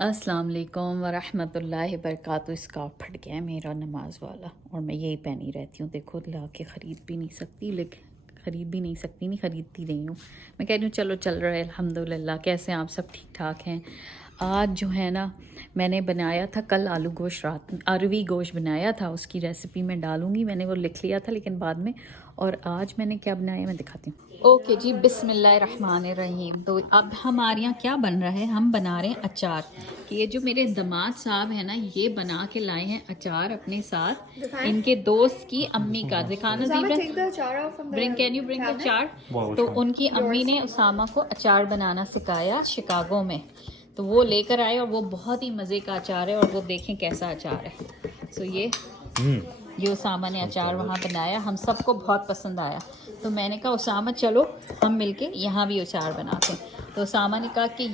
अस्सलाम वालेकुम वरहमतुल्लाहि वबरकातुहू। स्कार्फ फट गया है मेरा नमाज वाला और मैं यही पहनी रहती हूँ। देखो ला के ख़रीद भी नहीं सकती, लेकिन ख़रीद भी नहीं सकती, नहीं ख़रीदती रही हूँ। मैं कह रही हूँ चलो चल रहा है अल्हम्दुलिल्लाह। कैसे आप सब ठीक ठाक हैं? आज जो है ना मैंने बनाया था कल आलू गोश्त, रात में अरवी गोश्त बनाया था, उसकी रेसिपी मैं डालूँगी। मैंने वो लिख लिया था लेकिन बाद में। और आज मैंने क्या बनाया मैं दिखाती हूँ। ओके जी, बिस्मिल्लाहिर्रहमानिर्रहीम। तो अब हमारे यहाँ क्या बन रहा है, हम बना रहे हैं अचार। कि ये जो मेरे दामाद साहब हैं ना, ये बना के लाए हैं अचार अपने साथ, इनके दोस्त की अम्मी का। दिखाना ब्रिंग, कैन यू ब्रिंग अचार? तो उनकी अम्मी ने उसामा को अचार बनाना सिखाया शिकागो में, तो वो लेकर आए और वो बहुत ही मज़े का अचार है। और वो देखें कैसा अचार है। सो ये उसामा ने अचार वहाँ बनाया, हम सबको बहुत पसंद आया। तो मैंने कहा उसामा चलो हम मिलके यहाँ भी अचार बनाते हैं। तो उसामा ने कहा कि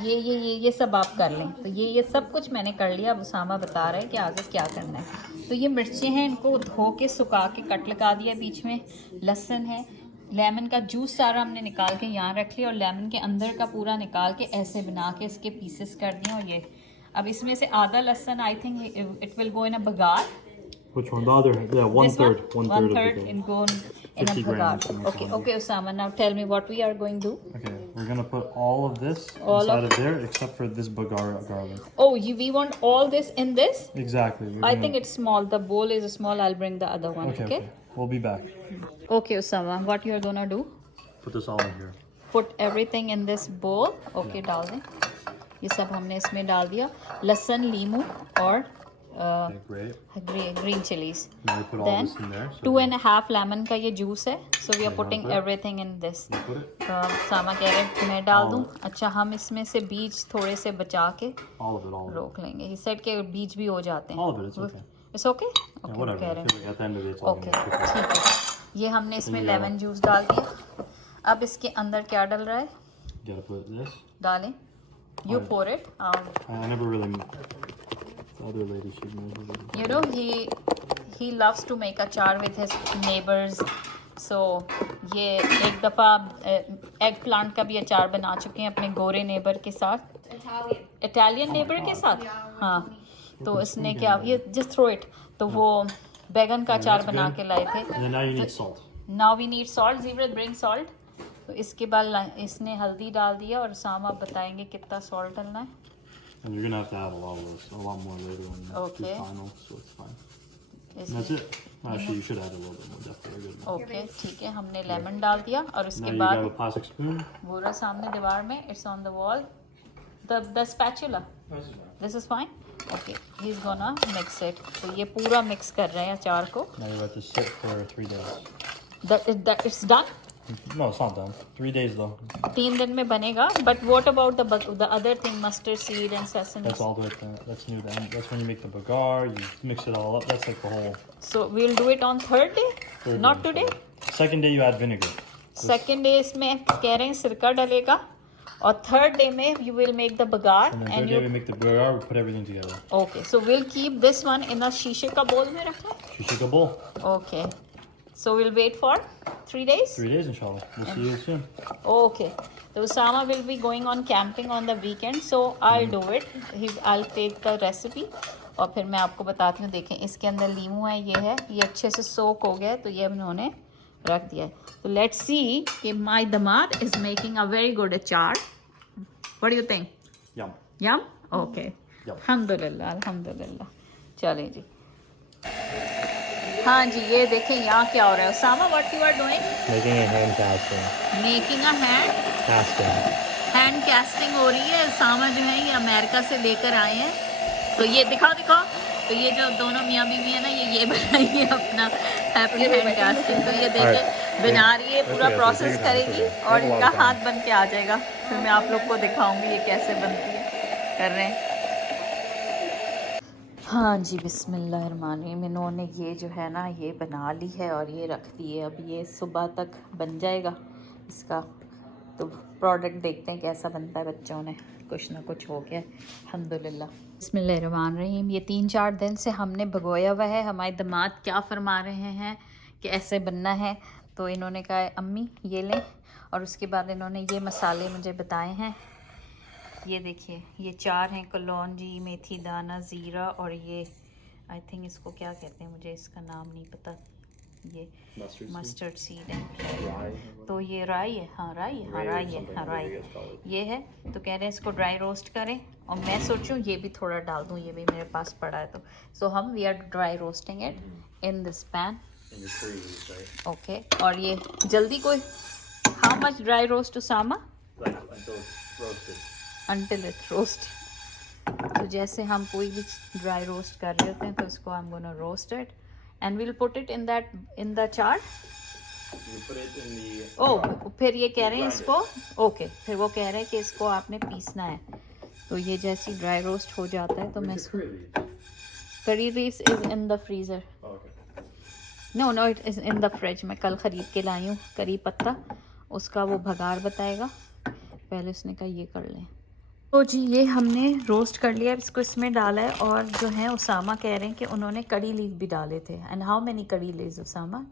ये सब आप कर लें। तो ये सब कुछ मैंने कर लिया। अब उसामा बता रहे हैं कि आगे क्या करना है। तो ये मिर्चें हैं, इनको धो के सुखा के कट लगा दिया बीच में। लहसुन है, लेमन का जूस सारा हमने निकाल के यहाँ रख लिया और लेमन के अंदर का पूरा निकाल के ऐसे बना के इसके पीसेस कर दिए। और ये अब इसमें से आधा लहसुन, I think it will go in a baghar. Which one? The other? Yeah, one third. One third One of third the in go in a 50 bagaar. grams. to make Okay, one. okay, Osama. Now tell me what we are going to do. Okay, we're gonna put all of this All inside of- of there, except for this bagara garlic. Oh, we want all this in this? Exactly. I think it's small. The bowl is small. I'll bring the other one. Okay, Okay. okay. We'll be back. Okay, Osama. What you're gonna do? Put this all in here. Put everything in this bowl. Okay, डाल दें। ये सब हमने इसमें डाल दिया। लहसुन, लीमू और Okay, great. green chilies. Now we put all Then this in there. So 2.5 lemon का ये जूस है। So we are Okay, putting now put it. everything in this. you put it. सामा कह रहे हैं मैं डाल दूं। All अच्छा, हम इसमें से बीज थोड़े से बचा के All of it. All of it. रोक लेंगे। इस साइड के बीज भी हो जाते हैं। All of it. It's okay. It's okay? Yeah, Okay, whatever. कह I रहे feel like at the end of it, it's all okay gonna be okay. ठीक है। ये हमने इसमें Yeah. लेमन जूस डाल दिया। अब इसके अंदर क्या डल रहा है? You gotta put this. डालें। You Alright. pour it. I never really. The other lady, she knows what it is. You know he loves to make achar with his neighbors. So ये एक दफ़ा एग प्लांट का भी अचार बना चुके हैं अपने गोरे नेबर के साथ, इटालियन नेबर के साथ। हाँ, तो इसने क्या, ये जस्ट थ्रो इट। तो वो बैगन का अचार that's बना good. के लाए थे। And then now you need salt. Now we need salt. ज़ीवर ब्रिंग सॉल्ट। तो इसके बाद इसने हल्दी डाल दिया और सामा बताएंगे कितना सॉल्ट डालना है। And you're gonna have to add a lot of this, a lot more later when you do Okay. final, so it's fine. इस- And that's it. Actually, you should add a little bit more. Definitely good. Okay ठीक है, हमने lemon डाल दिया और Now उसके you बाद grab a plastic spoon. पूरा सामने दीवार में, it's on the wall, the spatula, this is fine. Okay, he is gonna mix it. तो ये पूरा मिक्स कर रहे हैं अचार को। Now you let this sit for 3 days. It's done. No, it's not done. 3 days though. 3 दिन में बनेगा। But what about the other thing, mustard seed and sesame? That's all the way at the, that's near the end. That's when you make the bagar. You mix it all up. That's like the whole. So we will do it on third day, third not day. Today. Second day you add vinegar. Second day इसमें कह रहे हैं सिरका डलेगा और third day में you will make the baghar And then and third you. day we make the bagar. We put everything together. Okay, so will keep this one in a शीशे का बोल में रखना है। Shishika bowl. Okay, so will wait for 3 days। 3 days inshallah. We'll see you soon. Okay, so Osama will be going on camping on the weekend, so I'll do it. I'll take the recipe और फिर मैं आपको बताती हूँ। देखें इसके अंदर लीमू है, ये अच्छे से सोक हो गया है, तो ये उन्होंने रख दिया है। तो लेट्स सी कि my damad is making a very good achar. What do you think? Yum. Yum? Okay, Yum. अल्हम्दुलिल्लाह अल्हम्दुलिल्लाह। चलें जी। हाँ जी, ये देखें यहाँ क्या हो रहा है। Osama, what you are doing? Making a hand casting. Making a hand casting हो रही है। सामा जो है ये अमेरिका से लेकर आए हैं। तो ये दिखाओ। तो ये जो दोनों मियाँ बीवी है ना, ये बनाएंगे अपना हैप्पी हैंड कैस्टिंग। तो ये देखें बना रही है, पूरा प्रोसेस करेगी और इनका हाथ बन के आ जाएगा। फिर मैं आप लोग को दिखाऊंगी ये कैसे बनती है, कर रहे हैं। हाँ जी, बिस्मिल्लाहिर्रहमानिर्रहीम। इन्होंने ये जो है ना ये बना ली है और ये रख दी है। अब ये सुबह तक बन जाएगा इसका। तो प्रोडक्ट देखते हैं कैसा बनता है। बच्चों ने कुछ ना कुछ हो गया अल्हम्दुलिल्लाह। बिस्मिल्लाहिर्रहमानिर्रहीम। ये 3-4 दिन से हमने भगोया हुआ है। हमारे दामाद क्या फरमा रहे हैं कि ऐसे बनना है, तो इन्होंने कहा अम्मी ये लें। और उसके बाद इन्होंने ये मसाले मुझे बताए हैं। ये देखिए, ये 4 हैं, कलौंजी, मेथी दाना, ज़ीरा, और ये आई थिंक इसको क्या कहते हैं, मुझे इसका नाम नहीं पता, ये मस्टर्ड सीड है। तो ये राई है, हाँ राई है, हाँ राई है, हाँ राई ये है। तो कह रहे हैं इसको ड्राई रोस्ट करें, और मैं सोचूं ये भी थोड़ा डाल दूं, ये भी मेरे पास पड़ा है। तो सो हम we are dry roasting it in this pan. Okay, और ये जल्दी कोई, how much dry roast Usama? Until it roast. तो जैसे हम कोई भी ड्राई रोस्ट कर रहे होते हैं, तो इसको I'm gonna roast it and we'll put it in the char. You put it in the. Oh, फिर ये कह रहे हैं इसको, ओके, फिर वो कह रहे हैं कि इसको आपने पीसना है। तो ये जैसी ड्राई रोस्ट हो जाता है तो मैं इसको, curry leaves is in the freezer. No it is in the fridge. मैं कल खरीद के लाई हूँ करी पत्ता, उसका वो भगार बताएगा। पहले उसने कहा ये कर लें। तो जी ये हमने रोस्ट कर लिया, इसको इसमें डाला है। और जो है उसामा कह रहे हैं कि उन्होंने कड़ी लीव भी डाले थे। And how many curry leaves Usama?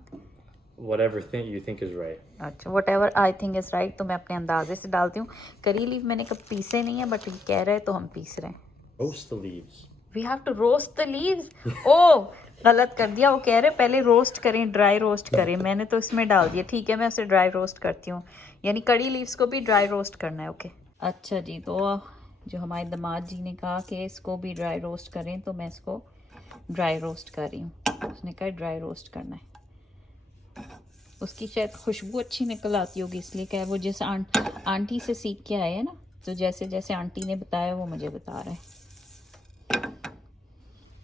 Whatever thing you think is right. अच्छा, whatever I think is right. तो मैं अपने अंदाजे से डालती हूँ। करी लीव मैंने कब पीसे नहीं है, बट ये कह रहे हैं तो हम पीस रहे हैं। Roast the leaves. We have to roast the leaves. ओ गलत कर दिया, वो कह रहे पहले रोस्ट करें, ड्राई रोस्ट करें। मैंने तो इसमें डाल दिया। ठीक है, मैं उसे ड्राई रोस्ट करती हूँ, यानी कड़ी लीव्स को भी ड्राई रोस्ट करना है। ओके अच्छा जी, तो जो हमारे दामाद जी ने कहा कि इसको भी ड्राई रोस्ट करें, तो मैं इसको ड्राई रोस्ट कर रही हूँ। उसने कहा ड्राई रोस्ट करना है। उसकी शायद खुशबू अच्छी निकल आती होगी, इसलिए क्या है, वो जैसे आंटी से सीख के आए हैं ना, तो जैसे जैसे आंटी ने बताया वो मुझे बता रहे हैं।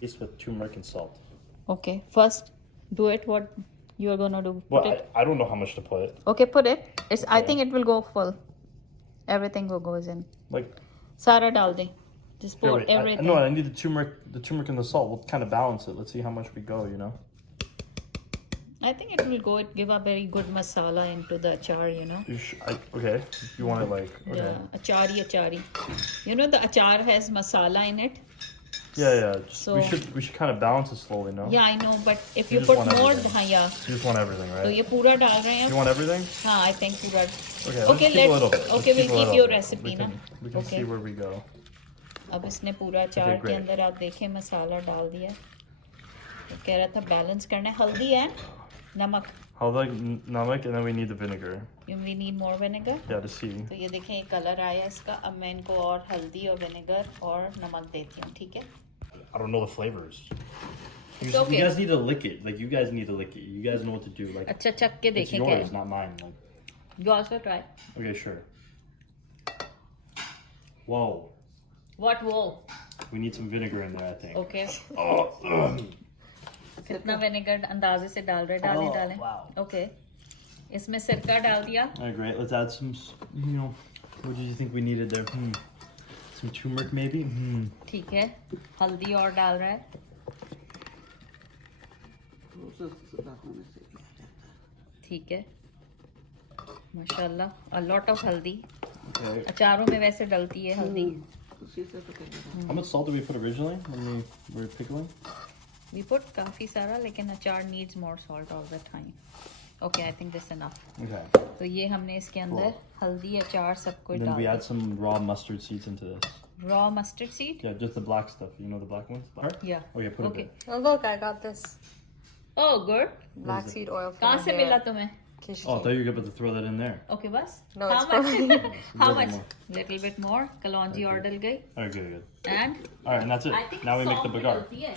This with turmeric and salt. Okay, first do it. What you are gonna do? Well, Put it. I don't know how much to put. Okay, put it. I Okay. think it will go full. Everything will goes in. Like, सारा डाल दे. Just here, pour wait, everything. no, I need the turmeric and the salt. We'll kind of balance it. Let's see how much we go. You know. I think it will go. It give a very good masala into the achar. You know. Okay. You want it like okay. The achari. You know the achar has masala in it. Yeah. Just, So- we should kind of balance it slowly, no? Yeah, I know, but if You you just put want more, everything. हाँ yeah. You just want everything, तो right? ये पूरा डाल रहे हैं You हम. want everything? हाँ, I think पूरा. Okay. Okay, let's keep a little bit. let's. Let's Okay, we'll a keep little your bit. recipe We ना. can, we can Okay. see where we go. अब इसने पूरा अचार के great. अंदर आप देखें मसाला डाल दिया। तो कह रहा था बैलेंस करना है, हल्दी है, नमक। How like namak, and then we need the vinegar. We need more vinegar. Yeah, to see. तो ये देखें ये कलर आया इसका। अब मैं इनको और हल्दी और विनेगर और नमक देती हूँ, ठीक है? I don't know the flavors. It's okay. You guys need to lick it. Like you guys need to lick it. You guys know what to do. Like अच्छा चख के it's देखें क्या yours, है। not mine. Like, You also try. okay, sure. Whoa. What वो? We need some vinegar in there, I think. Okay. Oh, कितना vinegar अंदाजे से डाल रहे? डालें Oh, डालें। wow. Okay. इसमें सिरका डाल दिया। all right, great. Let's add some. You know, what did you think we needed there? Some turmeric, maybe. ठीक है, हल्दी और डाल रहा है। ठीक है, माशाल्लाह, a lot of हल्दी। Okay. अचारों में वैसे डलती है हल्दी। How much salt did we put originally when we were pickling? We put काफी सारा, लेकिन अचार needs more salt all the time. Okay, I think this enough. Okay. तो ये हमने इसके अंदर हल्दी अचार सब कुछ And then डाल we दिया। add some raw mustard seeds into this. Raw mustard seed? Yeah, just the black stuff. You know the black ones? Black? Yeah. Oh yeah, put Okay. it Oh, look, I got this Oh, good. black seed oil. for कहाँ my से hair. मिला तुम्हें? Kishki. there. Oh, I thought you were about to throw that in there. Okay, बस? No, How it's much? fine. How Little much? more. Little bit more. कलौंजी और डल गई। All right, good. And All right, and that's it. I think Now we make salt the भी bagar. डलती है।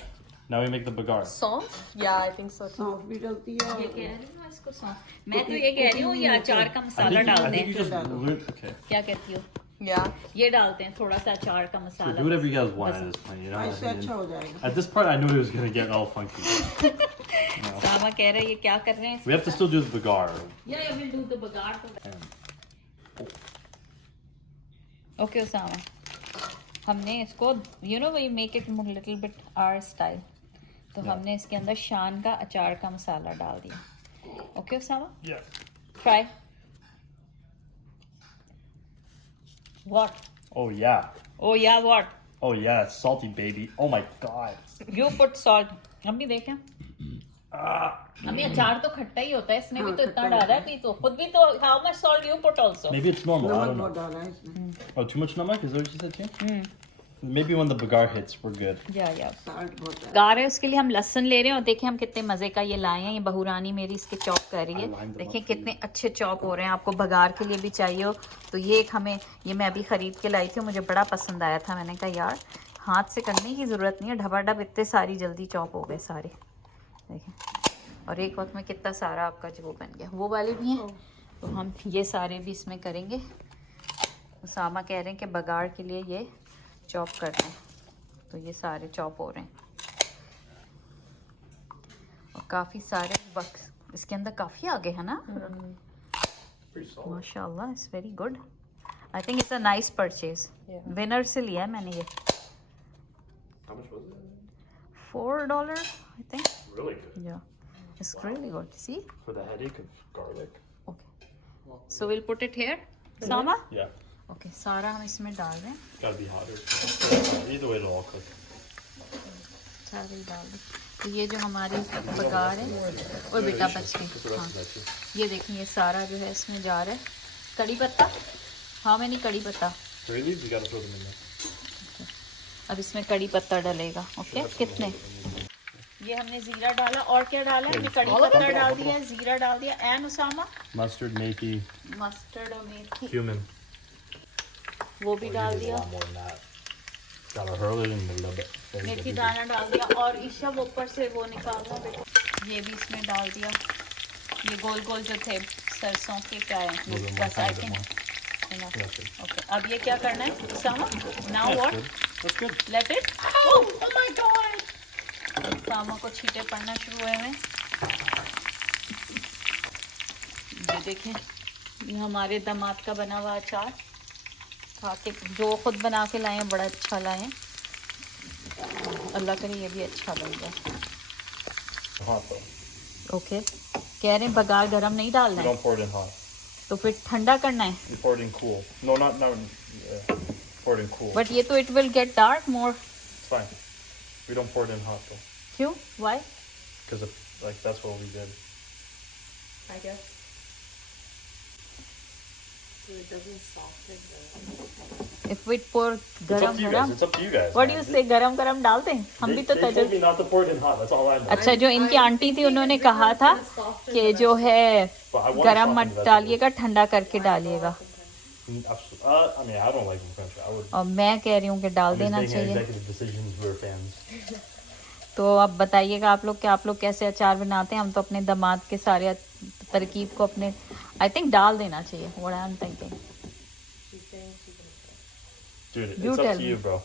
Now we make the bagar. Salt? Yeah, I think so too. सौंफ भी डलती है ये और कह रही हूँ इसको सौंफ। मैं तो ये कह रही हूँ ये अचार का मसाला I डाल think you दें। just learned. Okay. क्या कहती हो? Yeah. ये डालते हैं थोड़ा सा अचार का So masala. do whatever you guys want at this point. You know. इससे अच्छा हो जाएगा। At this part, I knew it was gonna get all funky. सामा कह रहे हैं ये क्या कर रहे हैं? We have to still do the bagar. Yeah, we'll do the bagar. Okay, Osama. हमने इसको, you know, we make it a little bit our style. तो हमने इसके अंदर शान का अचार का मसाला डाल दिया। Okay, Osama? Yeah. Try. What? Oh yeah. Oh yeah, what? Oh yeah. Salty baby. Oh my god. You put salt. हम भी देखें। हमें अचार तो खट्टा ही होता है, इसमें भी तो इतना डाला है भी, तो खुद भी तो how much salt you put also? Maybe it's normal. I don't नमक know. बहुत डाला है इसमें, Oh, too much namak? Is that what you said, Jane? Maybe when the bagar hits, we're good. या साल्ट बहुत है। गा रहे हैं उसके लिए हम लहसुन ले रहे हैं और देखें हम कितने मजे का ये लाए हैं। ये बहुरानी मेरी इसके चॉप कर रही है, देखें कितने अच्छे चॉप हो रहे हैं। आपको बघार के लिए भी चाहिए हो तो ये एक हमें, ये मैं अभी खरीद के लाई थी, मुझे बड़ा पसंद आया था। मैंने कहा यार हाथ से करने की ज़रूरत नहीं है, ढबाढब इतने सारी जल्दी चॉप हो गए सारे, देखें। और एक वक्त में कितना सारा आपका जो वो बन गया। वो वाले भी हैं तो हम ये सारे भी इसमें करेंगे। उसामा कह रहे हैं कि बघार के लिए ये चॉप करना है, तो ये सारे चॉप हो रहे हैं। और काफ़ी सारे बक्स इसके अंदर काफ़ी आगे है ना। माशाल्लाह, it's very good. I think it's a nice purchase. Winner से लिया है मैंने ये। How much was it? $4 I think. Really good. या it's really good. See For the headache of garlic. Okay, so will put it here Sama. Yeah. Okay, सारा हम इसमें डाल रहे हैं, Gotta be hotter. Either way, it'll all cook. सारे ही डाल दें। तो ये जो हमारी बघार है, और बेटा बच Put the गई। rest हाँ, of that too. ये देखिए ये सारा जो है इसमें जा रहा है। कड़ी पत्ता, हाँ मैंने कड़ी पत्ता, 3 leaves, you gotta throw them in there. अब इसमें कड़ी पत्ता डलेगा। ओके, कितने? ये हमने जीरा डाला, और क्या डाला है? हमने कड़ी पत्ता डाल दिया, जीरा डाल दिया, and Usama Mustard, methi. Mustard और मेथी Cumin. वो भी डाल A दिया, lot more than that. Gotta hurl it in a little bit. मेथी दाना डाल दिया, और ईशा वो ऊपर से वो निकालना बेटा, ये भी इसमें डाल दिया। ये गोल गोल जो थे सरसों के क्या है, Little more, बस I tiny bit think. more. That's it. Okay, अब ये क्या करना है Usama? Now what? That's good. Let it. Oh my god, Sama को छींटे पड़ना शुरू हुए हैं। ये देखें, ये हमारे दामाद का बना हुआ अचार, खा के जो खुद बना के लाए हैं बड़ा अच्छा लाए हैं। अल्लाह करे ये भी अच्छा बन जाए। Hot though. ओके, कह रहे हैं बघार गरम नहीं डालना You है, don't pour it in hot. तो फिर ठंडा करना है। You pour it in cool. No, not pour it in cool. But ये तो it will get dark more. It's fine. We don't pour it in hot though, क्यों? Y? because like that's what we did. I guess. So it doesn't soften the... if we pour It's up गरम to you guys. गरम, It's up to you guys. What do man. You से, गरम गरम डालते हैं हम भी तो They told तजर। me not to pour it in hot. That's all I know. अच्छा, जो इनकी आंटी थी उन्होंने कहा था कि जो है But I want गरम something मत that's डालिएगा, ठंडा करके डालिएगा। I mean, I don't like them French. I would. और मैं कह रही हूँ कि डाल I'm just देना making चाहिए। executive decisions. We're fans. तो अब बताइएगा आप लोग कि आप लोग कैसे अचार बनाते हैं। हम तो अपने दामाद के सारे तरकीब को अपने, आई थिंक डाल देना चाहिए। What I am thinking. Dude, it's You up tell to me. you, bro.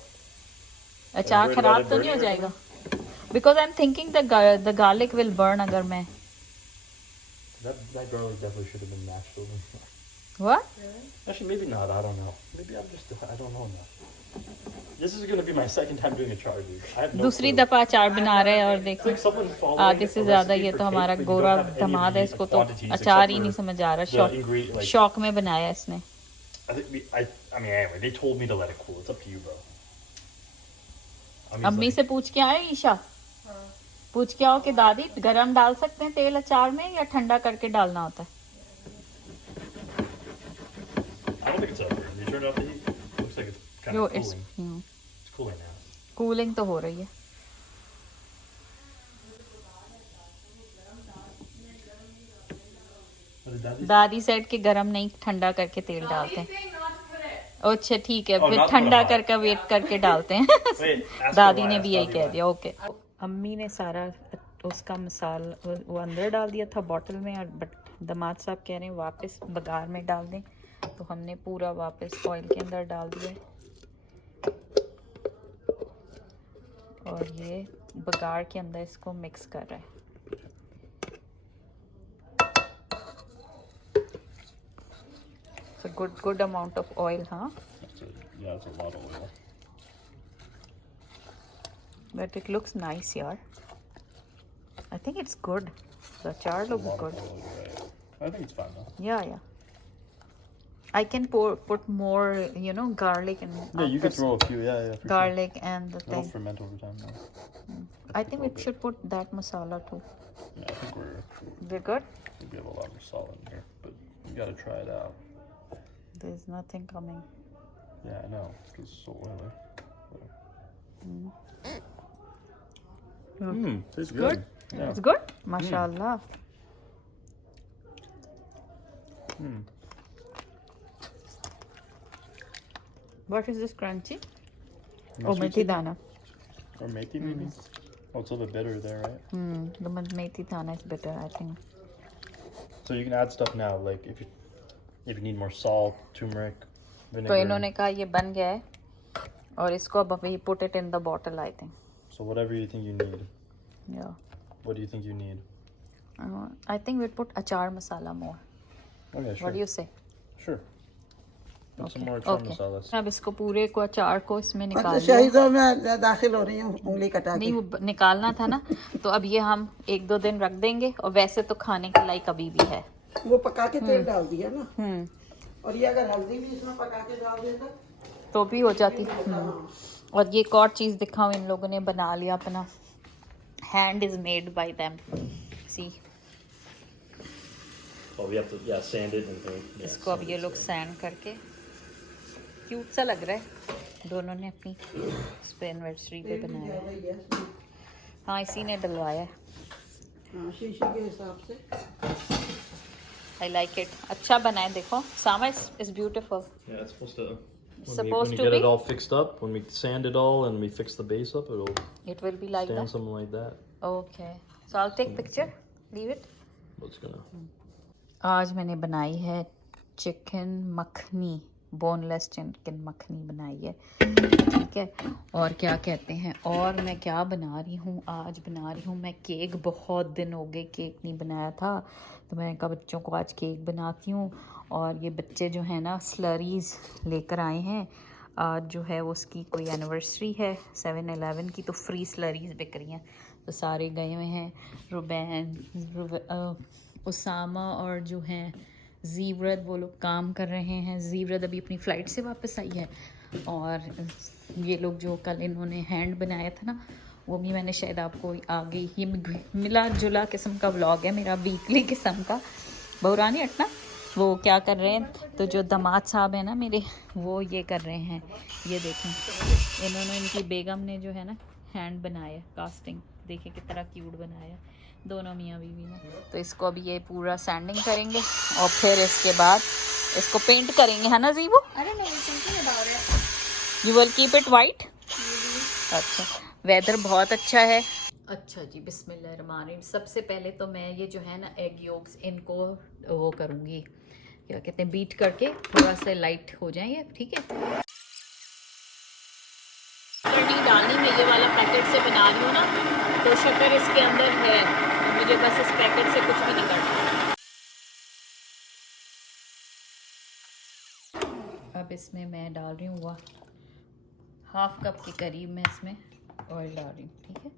अचार worried खराब about तो it नहीं हो burning or जाएगा? Because I am thinking the garlic will burn अगर मैं That garlic definitely should have been mashed over. What? Actually, maybe not. I don't know. Maybe I'm just. I don't know now. This is gonna be my second time doing a char, dude. I have no दूसरी clue. दफा अचार बना रहे हैं और It's देखो like someone following आधे से a ज्यादा recipe ये for तो cake, हमारा but you गोरा don't have any of दामाद the, है, इसको like, तो quantities अचार except ही नहीं for समझ आ रहा। the शौक ingredient, like- शौक में बनाया इसने। I think I mean, anyway, they told me to let it cool. It's up to you, bro. I mean, अम्मी से पूछ के आए ईशा, पूछ के आओ कि दादी गरम डाल सकते हैं तेल अचार में या ठंडा करके डालना होता है? I don't think it's over. You turn off the heat. Looks like it's kind yo of it's cooling. It's cooling now. Cooling तो हो रही है। What did Daddy say? दादी सेट के गरम नहीं, ठंडा करके तेल डालते हैं। अच्छा ठीक है, Oh, फिर not ठंडा hot. करके वेट करके डालते हैं। Wait, ask दादी her ने why, भी ask यही Daddy कह why. दिया। ओके, अम्मी ने सारा उसका मसाला वो अंदर डाल दिया था बॉटल में, और बट दामाद साहब कह रहे हैं वापस बघार में डाल दें, तो हमने पूरा वापस ऑयल के अंदर डाल दिया है। और ये बघार के अंदर इसको मिक्स कर रहा है। So good amount of oil, huh? Yeah, it's a lot of oil. But it looks nice, yaar. I think it's good. The achar looks good. I think it's fine though. Yeah. I can put more, you know, garlic and Yeah, you could throw a few. Yeah, yeah. For sure. garlic and the It'll thing. ferment over time now. I think we should put that masala too. Yeah, I think We're good. we have a lot more salt in here, but you gotta try it out. There's nothing coming. Yeah, I know. It's so oily. Tastes good. Yeah. It's good. Mashallah. What is this crunchy? Oh, Mustard methi seed? dana. Or methi maybe? Oh, it's a little bit bitter there, right? The methi dana is better, I think. So you can add stuff now, like if you need more salt, turmeric, vinegar. तो इन्होंने कहा ये बन गया है और इसको अब we put it in the bottle, I think. So whatever you think you need. Yeah. What do you think you need? I think we'd put achar masala more. Okay, sure. What do you say? Sure. Put some more Okay. char Okay. masalas. अब इसको पूरे को अचार को इसमें निकाल लिया। शहीदों में दाखिल हो रही हूँ उंगली कटा के। नहीं वो निकालना था ना, तो अब ये हम 1-2 दिन रख देंगे और वैसे तो खाने के लायक अभी भी है। वो पका के तेल डाल दिया ना। और ये अगर हल्दी भी इसमें पका के डाल दे तो भी हो जाती। और ये एक और चीज़ दिखाऊं, इन लोगों ने बना लिया अपना, hand is made by them. See Oh, we have to sand it and इसको अब ये लोग सैंड करके, क्यूट सा लग रहा है। दोनों ने अपनी इस पे एनिवर्सरी पे बनाया है। हाँ, इसी ने डलवाया है। हाँ, शीशी के हिसाब से। I like it. अच्छा बना है, देखो सामा is beautiful. Yeah, it's supposed to. Supposed when to we get be? it all fixed up, when we sand it all and we fix the base up, it'll It will be like stand that. something like that. Okay. So I'll take picture. Leave it. What's gonna? आज मैंने बनाई है chicken makhani, boneless chicken makhani बनाई है, ठीक है। और क्या कहते हैं, और मैं क्या बना रही हूँ, आज बना रही हूँ मैं केक। बहुत दिन हो गए केक नहीं बनाया था, तो मैंने कहा बच्चों को आज केक बनाती हूँ। और ये बच्चे जो है ना स्लरीज लेकर आए हैं। आज जो है वो उसकी कोई एनिवर्सरी है 7-11 की, तो फ्री स्लरीज बिक रही हैं, तो सारे गए हुए हैं। रुबैन, उसामा और जो हैं जीवरत, वो लोग काम कर रहे हैं। जीवरत अभी अपनी फ़्लाइट से वापस आई है। और ये लोग जो कल इन्होंने हैंड बनाया था ना, वो भी मैंने शायद आपको आगे, ये मिला जुला किस्म का व्लॉग है मेरा, वीकली किस्म का। बहुरानी हटना, वो क्या कर रहे हैं, तो जो दामाद साहब हैं ना मेरे, वो ये कर रहे हैं, ये देखें, इन्होंने, इनकी बेगम ने जो है ना हैंड बनाया, कास्टिंग, देखिए कितना क्यूट बनाया दोनों मियाँ बीवी ने। तो इसको अभी ये पूरा सैंडिंग करेंगे और फिर इसके बाद इसको पेंट करेंगे, है ना Jeevu? You will keep it white? अच्छा, वेदर बहुत अच्छा है। अच्छा जी, बिस्मिल्लाहिर्रहमानिर्रहीम। सबसे पहले तो मैं ये जो है ना एग योग्स, इनको वो करूँगी, क्या कहते हैं, बीट करके थोड़ा सा लाइट हो जाए ये, ठीक है। नहीं डालनी, मैं ये वाला पैकेट से बना रही हूँ ना, तो शक्कर इसके अंदर है, तो मुझे बस इस पैकेट से कुछ भी नहीं करना। अब इसमें मैं डाल रही हूँ 1/2 कप के करीब मैं इसमें ऑयल डाल रही हूँ, ठीक है।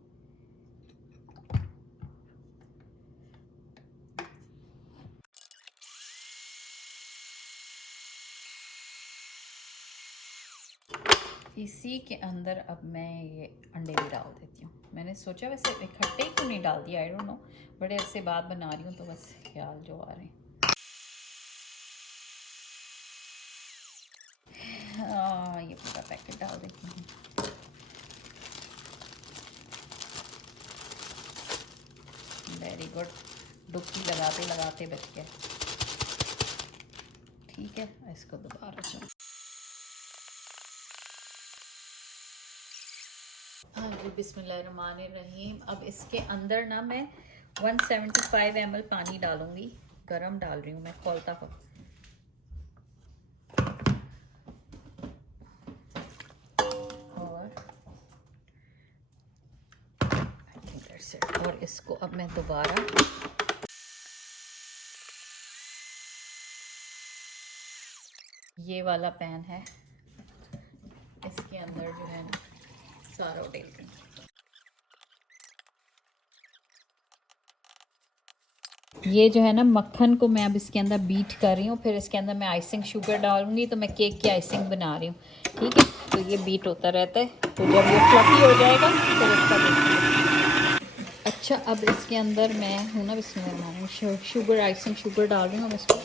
इसी के अंदर अब मैं ये अंडे भी डाल देती हूँ। मैंने सोचा वैसे इकट्ठे क्यों नहीं डाल दिया, आई डोंट नो, बड़े ऐसे बात बना रही हूँ तो बस ख्याल जो आ रहे हैं। हाँ, ये पूरा पैकेट डाल देती हूँ। वेरी गुड, डुबकी लगाते लगाते बच गया, ठीक है। इसको दोबारा से, हाँ जी, बिस्मिल्लाहिर्रहमानिर्रहीम। अब इसके अंदर ना मैं 175 ml पानी डालूंगी, गरम डाल रही हूँ मैं, खौलता को। और इसको अब मैं दोबारा ये वाला पैन है, इसके अंदर जो है ना सारा उडेल दूँ। ये जो है ना मक्खन को मैं अब इसके अंदर बीट कर रही हूँ, फिर इसके अंदर मैं आइसिंग शुगर डालूंगी, तो मैं केक की आइसिंग बना रही हूँ। ठीक है, तो ये बीट होता रहता है, तो जब ये फ्लफी हो जाएगा फिर इसका देखिए। अच्छा, अब इसके अंदर मैं हूँ ना इसमें शुगर आइसिंग शुगर डाल रही हूँ। अब इसको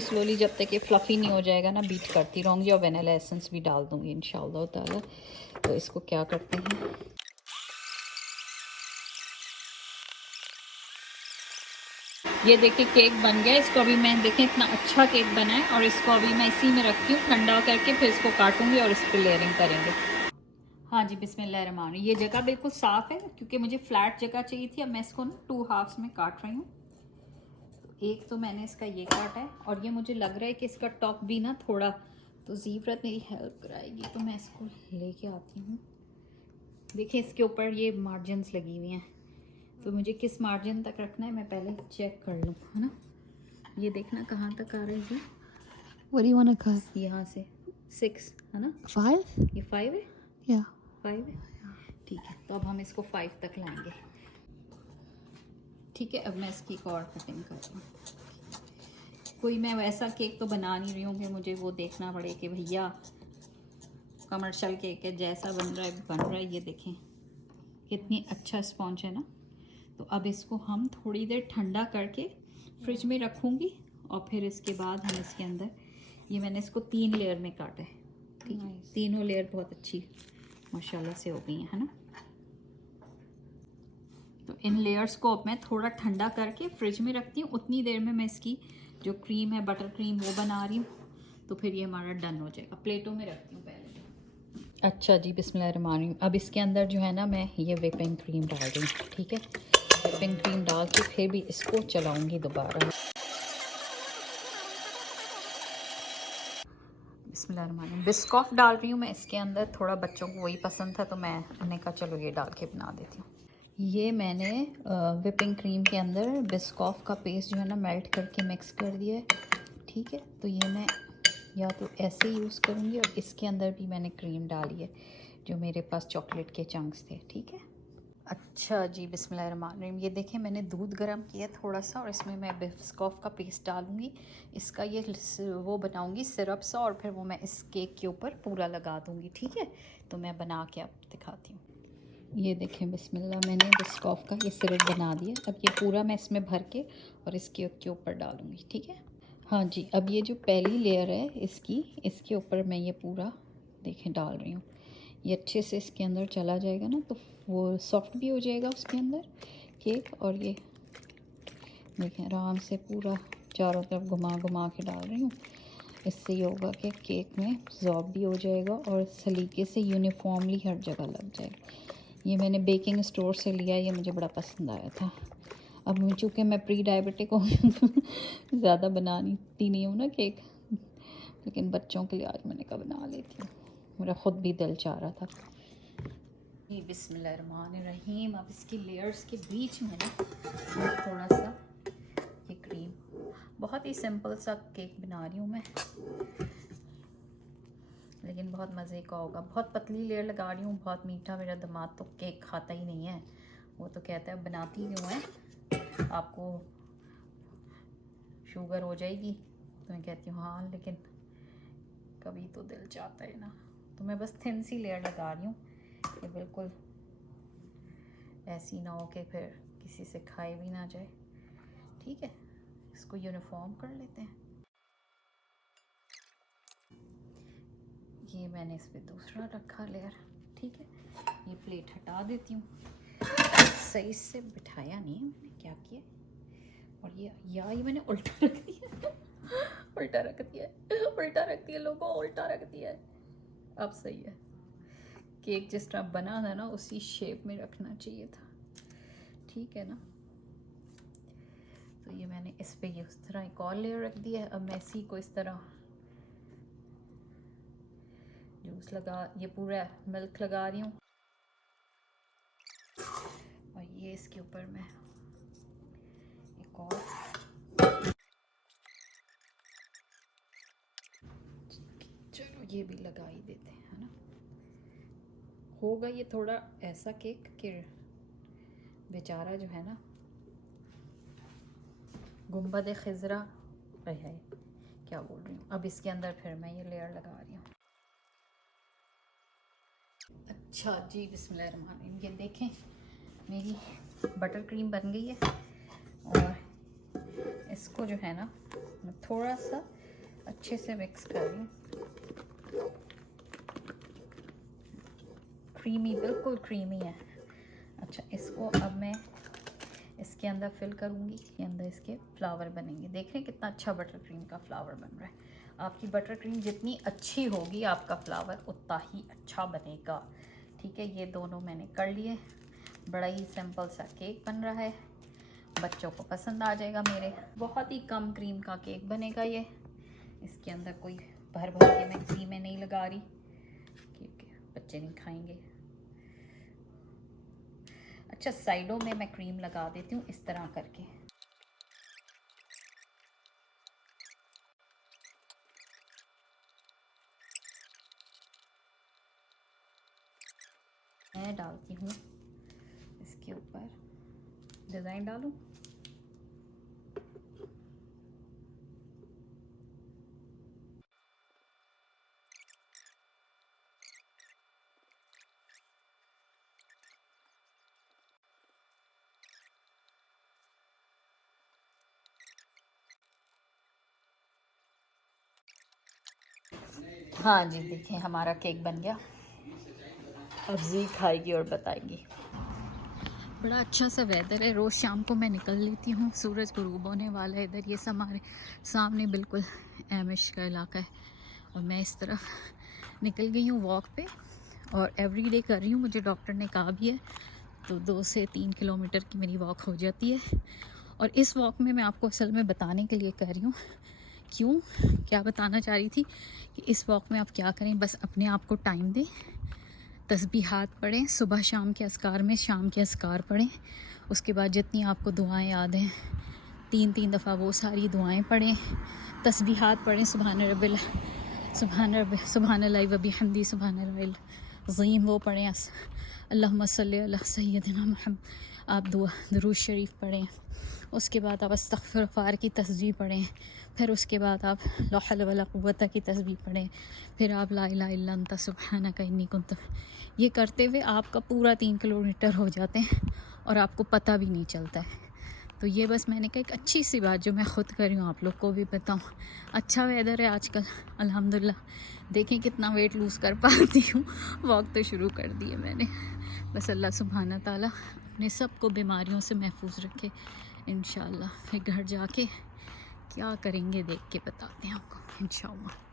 स्लोली जब तक ये फ्लफी नहीं हो जाएगा ना बीट करती रहूँगी, और वेनिला एसेंस भी डाल दूँगी इंशाल्लाह ताला। तो इसको क्या करते हैं, ये देखिए केक बन गया। इसको अभी मैं देखें इतना अच्छा केक बना है, और इसको अभी मैं इसी में रखती हूँ ठंडा करके, फिर इसको काटूंगी और इस पर लेयरिंग करेंगे। हाँ जी, बिस्मिल्लाहिर्रहमानिर्रहीम। ये जगह बिल्कुल साफ़ है क्योंकि मुझे फ्लैट जगह चाहिए थी। अब मैं इसको ना 2 हाफ्स में काट रही हूँ। एक तो मैंने इसका ये काटा है, और ये मुझे लग रहा है कि इसका टॉप भी ना थोड़ा, तो ज़ीवरत मेरी हेल्प कराएगी, तो मैं इसको लेके आती हूँ। देखिए इसके ऊपर ये मार्जिन्स लगी हुई हैं, तो मुझे किस मार्जिन तक रखना है मैं पहले चेक कर लूँ, है ना। ये देखना कहाँ तक आ रही है। What do you want to cut? यहाँ से 6 है ना, 5? ये 5 है, Yeah. 5 है, ठीक है। तो अब हम इसको 5 तक लाएंगे। ठीक है, अब मैं इसकी एक और कटिंग कर रही हूँ। कोई मैं वैसा केक तो बना नहीं रही हूँ कि मुझे वो देखना पड़े कि भैया कमर्शियल केक है, जैसा बन रहा है बन रहा है। ये देखें कितनी अच्छा स्पॉन्ज है ना। तो अब इसको हम थोड़ी देर ठंडा करके फ्रिज में रखूँगी, और फिर इसके बाद हम इसके अंदर, ये मैंने इसको 3 लेयर में काटा है। ठीक है, तीनों लेयर बहुत अच्छी माशाल्लाह से हो गई हैं, है ना। तो इन लेयर्स को अब मैं थोड़ा ठंडा करके फ्रिज में रखती हूँ। उतनी देर में मैं इसकी जो क्रीम है बटर क्रीम वो बना रही हूँ, तो फिर ये हमारा डन हो जाएगा। प्लेटों में रखती हूँ पहले। अच्छा जी, बिस्मिल्लाहिर्रहमानिर्रहीम। अब इसके अंदर जो है ना मैं ये व्हिपिंग क्रीम डाल रही हूँ। ठीक है, व्हिपिंग क्रीम डाल के फिर भी इसको चलाऊँगी दोबारा। बिस्मिल्लाहिर्रहमानिर्रहीम। बिस्कॉफ डाल रही हूँ मैं इसके अंदर, थोड़ा बच्चों को वही पसंद था, तो मैंने कहा चलो ये डाल के बना देती हूँ। ये मैंने व्हिपिंग क्रीम के अंदर बिस्कॉफ का पेस्ट जो है ना मेल्ट करके मिक्स कर दिया है। ठीक है, तो ये मैं या तो ऐसे यूज़ करूँगी, और इसके अंदर भी मैंने क्रीम डाली है जो मेरे पास चॉकलेट के चंक्स थे। ठीक है, अच्छा जी, बिस्मिल्लाहिर्रहमानिर्रहीम। ये देखें मैंने दूध गर्म किया थोड़ा सा, और इसमें मैं बिस्कॉफ का पेस्ट डालूँगी। इसका ये वो बनाऊँगी सिरप सा, और फिर वो मैं इस केक के ऊपर पूरा लगा दूँगी। ठीक है, तो मैं बना के आप दिखाती हूँ। ये देखें बिस्मिल्लाह, मैंने बिस्कॉफ का ये सिरप बना दिया। अब ये पूरा मैं इसमें भर के और इसके ऊपर डालूँगी। ठीक है, हाँ जी। अब ये जो पहली लेयर है इसके ऊपर मैं ये पूरा देखें डाल रही हूँ। ये अच्छे से इसके अंदर चला जाएगा ना, तो वो सॉफ्ट भी हो जाएगा उसके अंदर केक। और ये देखें आराम से पूरा चारों तरफ घुमा के डाल रही हूँ। इससे ये होगा कि केक में एब्जॉर्ब भी हो जाएगा और सलीके से यूनिफॉर्मली हर जगह लग जाएगा। ये मैंने बेकिंग स्टोर से लिया, ये मुझे बड़ा पसंद आया था। अब चूँकि मैं प्री डायबिटिक हूँ ज़्यादा बनाती नहीं हूँ ना केक, लेकिन बच्चों के लिए आज मैंने कहा बना लेती हूँ, मेरा ख़ुद भी दिल चाह रहा था। ये बिस्मिल्लाहिर्रहमानिर्रहीम। अब इसकी लेयर्स के बीच में ना थोड़ा सा ये क्रीम, बहुत ही सिंपल सा केक बना रही हूँ मैं, लेकिन बहुत मज़े का होगा। बहुत पतली लेयर लगा रही हूँ, बहुत मीठा। मेरा दिमाग तो केक खाता ही नहीं है, वो तो कहता है बनाती क्यों है, आपको शुगर हो जाएगी। तो मैं कहती हूँ हाँ, लेकिन कभी तो दिल चाहता है ना। तो मैं बस थिन सी लेयर लगा रही हूँ कि बिल्कुल ऐसी ना हो कि फिर किसी से खाए भी ना जाए। ठीक है, इसको यूनिफॉर्म कर लेते हैं। ये मैंने इस पर दूसरा रखा लेयर। ठीक है, ये प्लेट हटा देती हूँ। सही से बिठाया नहीं है मैंने, क्या किया, और ये मैंने उल्टा रख दिया उल्टा रख दिया लोगों, उल्टा रख दिया है। अब सही है, केक जिस तरह बना था ना उसी शेप में रखना चाहिए था। ठीक है ना। तो ये मैंने इस पे ये उस तरह एक और लेयर रख दिया है। अब मैं इसी को इस तरह जूस लगा, ये पूरा मिल्क लगा रही हूँ, और ये इसके ऊपर मैं एक और चलो ये भी लगा ही देते हैं, है ना। होगा ये थोड़ा ऐसा केक कि बेचारा जो है ना गुंबद खिज़रा है, क्या बोल रही हूँ। अब इसके अंदर फिर मैं ये लेयर लगा रही हूँ। अच्छा जी, बिस्मिल्लाहिर्रहमानिर्रहीम। ये देखें मेरी बटर क्रीम बन गई है और इसको जो है ना मैं थोड़ा सा अच्छे से मिक्स कर रही हूँ। क्रीमी, बिल्कुल क्रीमी है। अच्छा, इसको अब मैं इसके अंदर फिल करूँगी। ये अंदर इसके फ्लावर बनेंगे। देख रहे हैं कितना अच्छा बटर क्रीम का फ्लावर बन रहा है। आपकी बटर क्रीम जितनी अच्छी होगी आपका फ्लावर उतना ही अच्छा बनेगा। ठीक है, ये दोनों मैंने कर लिए। बड़ा ही सिंपल सा केक बन रहा है, बच्चों को पसंद आ जाएगा मेरे। बहुत ही कम क्रीम का केक बनेगा ये। इसके अंदर कोई भर भर के मैं क्रीमें नहीं लगा रही क्योंकि बच्चे नहीं खाएंगे। अच्छा, साइडों में मैं क्रीम लगा देती हूँ इस तरह करके। मैं डालती हूँ इसके ऊपर, डिज़ाइन डालूँ। हाँ जी, देखिए हमारा केक बन गया। अब जी खाएगी और बताएगी। बड़ा अच्छा सा वेदर है। रोज़ शाम को मैं निकल लेती हूँ, सूरज गुरूब होने वाला है। इधर ये हमारे सामने बिल्कुल एमिश का इलाका है और मैं इस तरफ निकल गई हूँ वॉक पे और एवरीडे कर रही हूँ। मुझे डॉक्टर ने कहा भी है, तो 2 से 3 किलोमीटर की मेरी वॉक हो जाती है। और इस वॉक में मैं आपको असल में बताने के लिए कर रही हूँ। क्यों, क्या बताना चाह रही थी कि इस वॉक में आप क्या करें, बस अपने आप को टाइम दें, तस्बीहात पढ़ें, सुबह शाम के अस्कार में शाम के अस्कार पढ़ें। उसके बाद जितनी आपको दुआएं याद हैं 3-3 दफ़ा वो सारी दुआएं पढ़ें, तस्बीहात पढ़ें। सुबहानल्लाहि व बिहम्दी सुबहानल्लाहिल अज़ीम वो पढ़ें। अल्लाहुम्मा सल्ली अला सय्यदिना मुहम्मद, आप दुरूद शरीफ पढ़ें। उसके बाद आप अस्तग़फ़िरुल्लाह की तस्बीह पढ़ें। फिर उसके बाद आप ला हौला वला कुव्वता की तस्बीह पढ़ें। फिर आप ला इलाहा इल्ला अंता सुब्हानका इन्नी कुन्तु। ये करते हुए आपका पूरा 3 किलोमीटर हो जाते हैं और आपको पता भी नहीं चलता है। तो ये बस मैंने कहा एक अच्छी सी बात जो मैं ख़ुद कर रही हूँ आप लोग को भी बताऊँ। अच्छा वेदर है आजकल अल्हम्दुलिल्लाह। देखें कितना वेट लूज़ कर पाती हूँ। वॉक तो शुरू कर दी है मैंने। बस अल्लाह सुब्हाना ताला अपने सब को बीमारियों से महफूज रखे इंशाअल्लाह। फिर घर जाके क्या करेंगे देख के बताते हैं आपको इंशाअल्लाह।